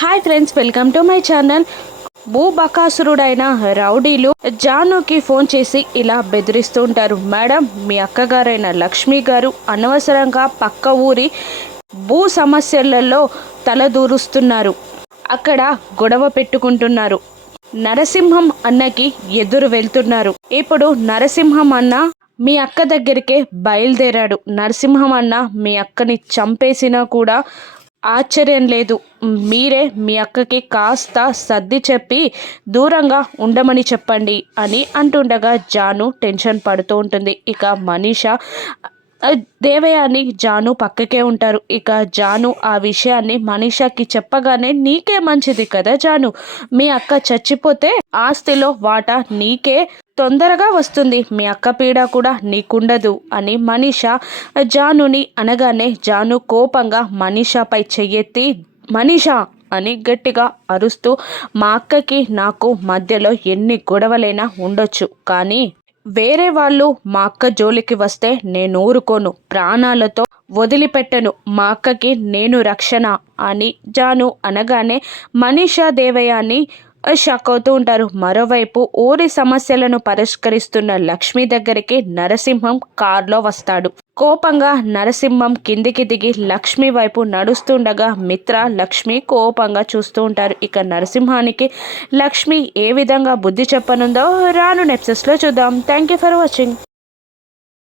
Hi friends welcome to my channel. భూబకాసురుడైన రౌడీలు జానుకి phone చేసి ఇలా బెదిరిస్తూ ఉంటారు. మేడం మీ అక్కగారైన లక్ష్మి గారు అనవసరంగా పక్క ఊరి భూ సమస్యలలో తలదూరుస్తున్నారు. అక్కడ గొడవ పెట్టుకుంటున్నారు. నరసింహం అన్నకి ఎదురు వెళ్తున్నారు. ఇప్పుడు నరసింహం అన్న మీ అక్క దగ్గరికే బయలుదేరాడు. నరసింహం అన్న మీ అక్కని చంపేసినా కూడా ఆశ్చర్యం లేదు. మీరే మీ అక్కకి కాస్త సర్ది చెప్పి దూరంగా ఉండమని చెప్పండి అని అంటుండగా జాను టెన్షన్ పడుతూ ఉంటుంది. ఇక మనీష ఆ, దేవయ్య అని జాను పక్కకే ఉంటారు. ఇక జాను ఆ విషయాన్ని మనీషాకి చెప్పగానే నీకే మంచిది కదా జాను? మీ అక్క చచ్చిపోతే ఆస్తిలో వాటా నీకే తొందరగా వస్తుంది. మీ అక్క పీడ కూడా నీకుండదు అని మనీష జానుని అనగానే జాను కోపంగా మనీషాపై చెయ్యెత్తి మనీషా అని గట్టిగా అరుస్తూ మా అక్కకి నాకు మధ్యలో ఎన్ని గొడవలైనా ఉండొచ్చు. కానీ వేరే వాళ్ళు మా అక్క జోలికి వస్తే నేను ఊరుకోను. ప్రాణాలతో వదిలిపెట్టను. మా అక్కకి నేను రక్షణ అని జాను అనగానే మనీషా దేవయాని షాక్ అవుతూ ఉంటారు. మరోవైపు ఊరి సమస్యలను పరిష్కరిస్తున్న లక్ష్మి దగ్గరికి నరసింహం కారులో వస్తాడు. కోపంగా నరసింహం కిందికి దిగి లక్ష్మి వైపు నడుస్తుండగా మిత్ర లక్ష్మి కోపంగా చూస్తూ ఉంటారు. ఇక నరసింహానికి లక్ష్మి ఏ విధంగా బుద్ధి చెప్పనుందో రాను నెప్సెస్లో చూద్దాం. Thank you for watching